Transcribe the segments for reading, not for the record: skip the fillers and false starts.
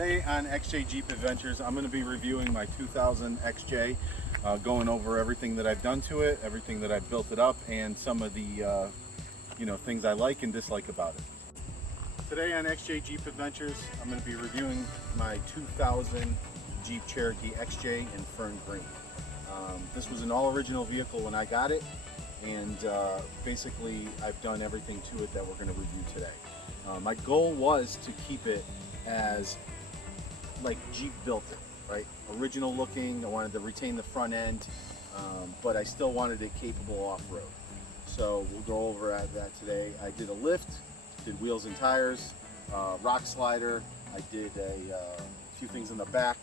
Today on XJ Jeep Adventures, I'm going to be reviewing my 2000 XJ, going over everything that I've done to it, everything that I've built it up, and some of the things I like and dislike about it. Today on XJ Jeep Adventures, I'm going to be reviewing my 2000 Jeep Cherokee XJ in Fern Green. This was an all-original vehicle when I got it, and basically I've done everything to it that we're going to review today. My goal was to keep it as like Jeep built it, right? Original looking. I wanted to retain the front end, but I still wanted it capable off-road. So we'll go over that today. I did a lift, did wheels and tires, rock slider. I did a few things in the back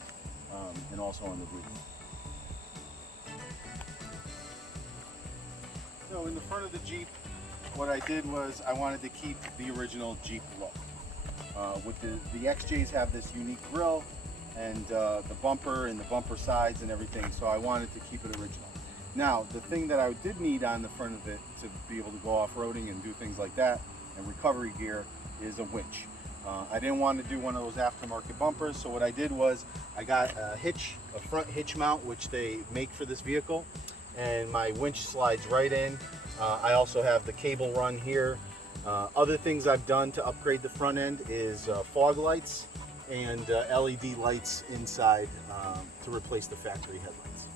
and also on the roof. So in the front of the Jeep, what I did was I wanted to keep the original Jeep look. With the XJs have this unique grille and the bumper and the bumper sides and everything, so I wanted to keep it original. Now, the thing that I did need on the front of it to be able to go off-roading and do things like that, and recovery gear, is a winch. I didn't want to do one of those aftermarket bumpers, so what I did was I got a hitch, a front hitch mount, which they make for this vehicle, and my winch slides right in. I also have the cable run here. Other things I've done to upgrade the front end is fog lights and LED lights inside to replace the factory headlights.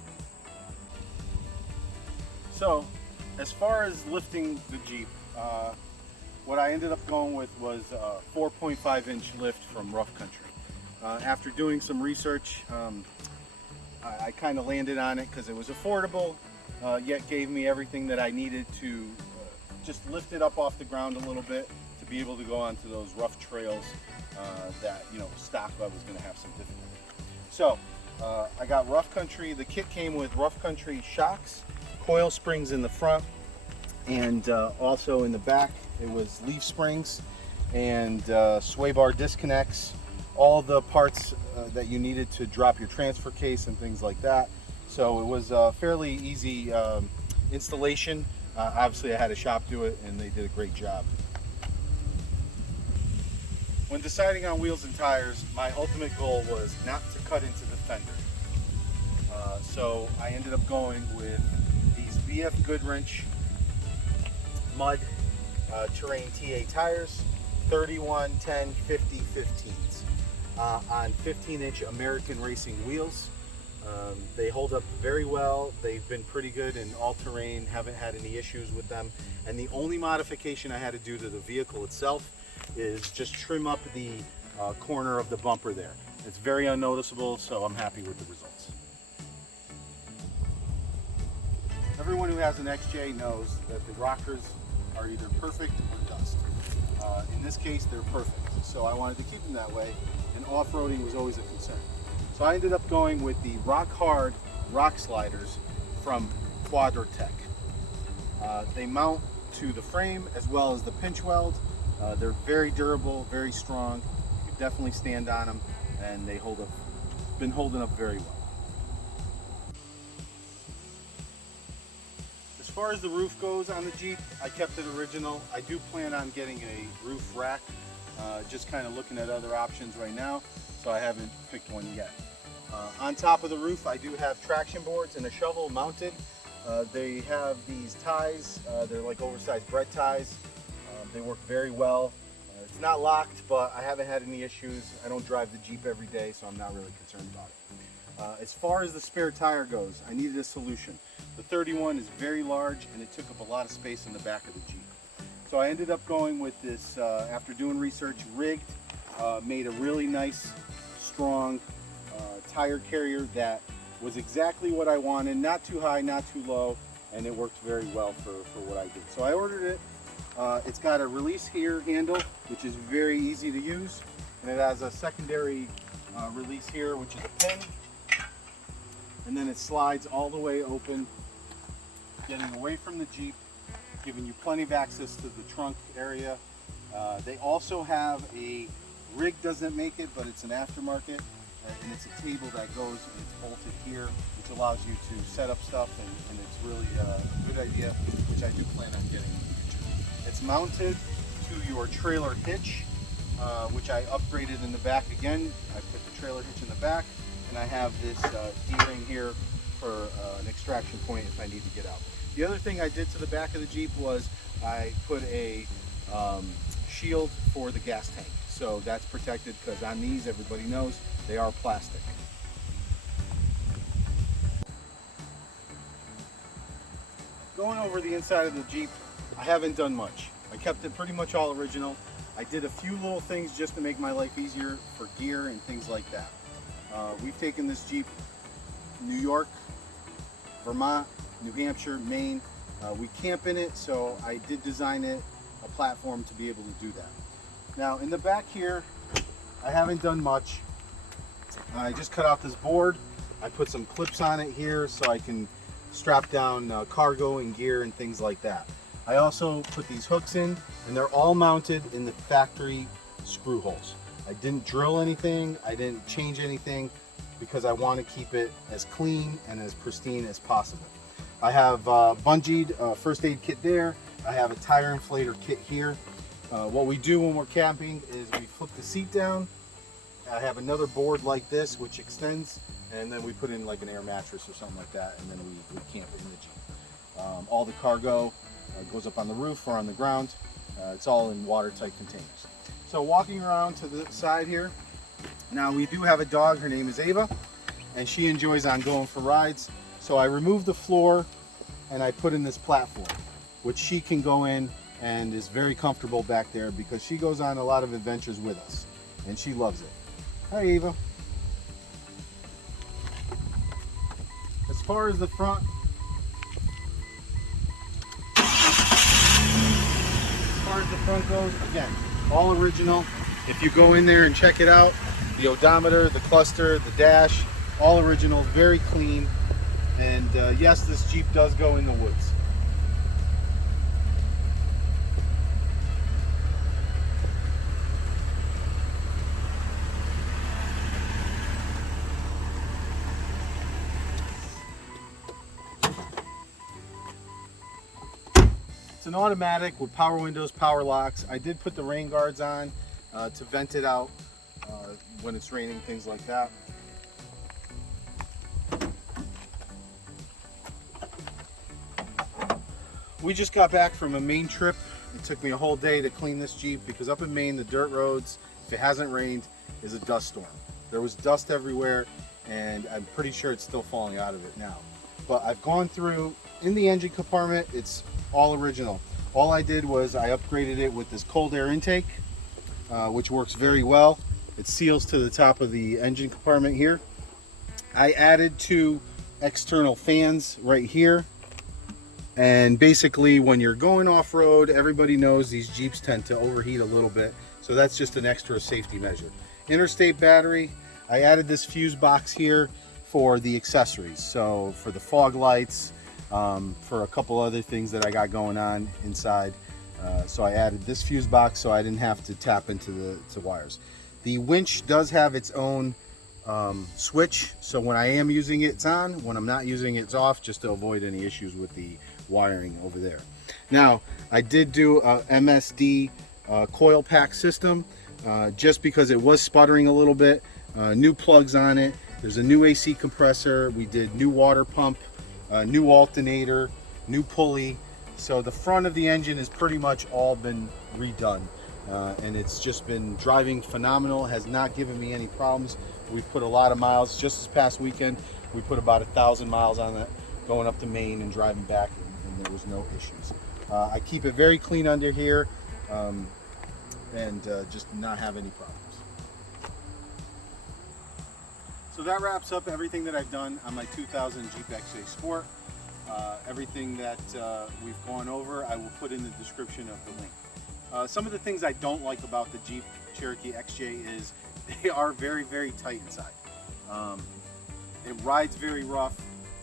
So as far as lifting the Jeep, what I ended up going with was a 4.5-inch lift from Rough Country. After doing some research, I kind of landed on it because it was affordable, yet gave me everything that I needed to just lift it up off the ground a little bit to be able to go onto those rough trails that, stock I was going to have some difficulty. So I got Rough Country. The kit came with Rough Country shocks, coil springs in the front, and also in the back it was leaf springs and sway bar disconnects, all the parts that you needed to drop your transfer case and things like that. So it was a fairly easy installation. Obviously I had a shop do it and they did a great job. When deciding on wheels and tires, my ultimate goal was not to cut into the fender. So I ended up going with these Bfgoodrich mud terrain TA tires, 31, 10, 50, 15s on 15-inch American racing wheels. They hold up very well. They've been pretty good in all-terrain, haven't had any issues with them. And the only modification I had to do to the vehicle itself is just trim up the corner of the bumper there. It's very unnoticeable, so I'm happy with the results. Everyone who has an XJ knows that the rockers are either perfect or dust. In this case, they're perfect, so I wanted to keep them that way, and off-roading was always a concern. So I ended up going with the rock hard rock sliders from Quadratec. They mount to the frame as well as the pinch weld. They're very durable, very strong. You can definitely stand on them, and they hold up. Been holding up very well. As far as the roof goes on the Jeep, I kept it original. I do plan on getting a roof rack. Just kind of looking at other options right now, so I haven't picked one yet. On top of the roof, I do have traction boards and a shovel mounted. They have these ties. They're like oversized bread ties. They work very well. It's not locked, but I haven't had any issues. I don't drive the Jeep every day, so I'm not really concerned about it. As far as the spare tire goes, I needed a solution. The 31 is very large, and it took up a lot of space in the back of the Jeep. So I ended up going with this, after doing research, rigged, made a really nice, strong tire carrier that was exactly what I wanted, not too high, not too low, and it worked very well for what I did. So I ordered it. It's got a release here handle, which is very easy to use, and it has a secondary release here, which is a pin, and then it slides all the way open, getting away from the Jeep, giving you plenty of access to the trunk area. They also have a rig, doesn't make it, but it's an aftermarket, and it's a table that goes and it's bolted here, which allows you to set up stuff, and it's really a good idea, which I do plan on getting in the future. It's mounted to your trailer hitch. which I upgraded in the back again. I put the trailer hitch in the back, and I have this D-ring here for an extraction point if I need to get out. The other thing I did to the back of the Jeep was I put a shield for the gas tank. So that's protected because on these, everybody knows, they are plastic. Going over the inside of the Jeep, I haven't done much. I kept it pretty much all original. I did a few little things just to make my life easier for gear and things like that. We've taken this Jeep New York, Vermont, New Hampshire, Maine. We camp in it, so I did design it a platform to be able to do that. Now in the back here, I haven't done much. I just cut out this board. I put some clips on it here so I can strap down cargo and gear and things like that. I also put these hooks in, and they're all mounted in the factory screw holes. I didn't drill anything, I didn't change anything, because I want to keep it as clean and as pristine as possible. I have bungeed first aid kit there. I have a tire inflator kit here. What we do when we're camping is we flip the seat down. I have another board like this which extends, and then we put in like an air mattress or something like that, and then we camp in the Jeep. All the cargo goes up on the roof or on the ground. It's all in watertight containers. So walking around to the side here, now we do have a dog. Her name is Ava, and she enjoys on going for rides. So I removed the floor and I put in this platform, which she can go in and is very comfortable back there because she goes on a lot of adventures with us and she loves it. Hi Ava. As far as the front, goes, again, all original. If you go in there and check it out, the odometer, the cluster, the dash, all original, very clean. And yes, this Jeep does go in the woods. It's an automatic with power windows, power locks. I did put the rain guards on to vent it out when it's raining, things like that. We just got back from a Maine trip. It took me a whole day to clean this Jeep because up in Maine, the dirt roads, if it hasn't rained, is a dust storm. There was dust everywhere, and I'm pretty sure it's still falling out of it now. But I've gone through, in the engine compartment, it's all original. All I did was I upgraded it with this cold air intake, which works very well. It seals to the top of the engine compartment here. I added 2 external fans right here. And basically when you're going off-road, everybody knows these Jeeps tend to overheat a little bit. So that's just an extra safety measure. Interstate battery, I added this fuse box here for the accessories. So for the fog lights, for a couple other things that I got going on inside. So I added this fuse box so I didn't have to tap into the wires. The winch does have its own switch, so when I am using it, it's on. When I'm not using it, it's off, just to avoid any issues with the wiring over there. Now, I did do a MSD coil pack system just because it was sputtering a little bit. New plugs on it. There's a new AC compressor. We did new water pump, new alternator, new pulley. So the front of the engine has pretty much all been redone. And it's just been driving phenomenal, has not given me any problems. We've put a lot of miles. Just this past weekend, we put about 1,000 miles on it, going up to Maine and driving back, and there was no issues. I keep it very clean under here, and just not have any problems. So that wraps up everything that I've done on my 2000 Jeep XJ Sport. Everything that we've gone over, I will put in the description of the link. Some of the things I don't like about the Jeep Cherokee XJ is they are very, very tight inside. It rides very rough,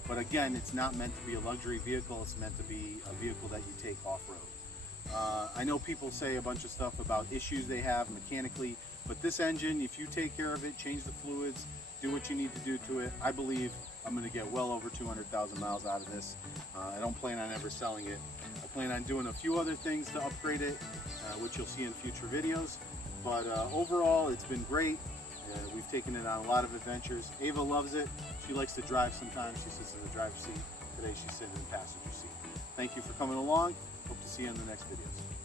but again, it's not meant to be a luxury vehicle. It's meant to be a vehicle that you take off-road. I know people say a bunch of stuff about issues they have mechanically, but this engine, if you take care of it, change the fluids, do what you need to do to it, I believe I'm going to get well over 200,000 miles out of this. I don't plan on ever selling it. I plan on doing a few other things to upgrade it, which you'll see in future videos. But overall, it's been great. We've taken it on a lot of adventures. Ava loves it. She likes to drive sometimes. She sits in the driver's seat. Today she's sitting in the passenger seat. Thank you for coming along. Hope to see you in the next videos.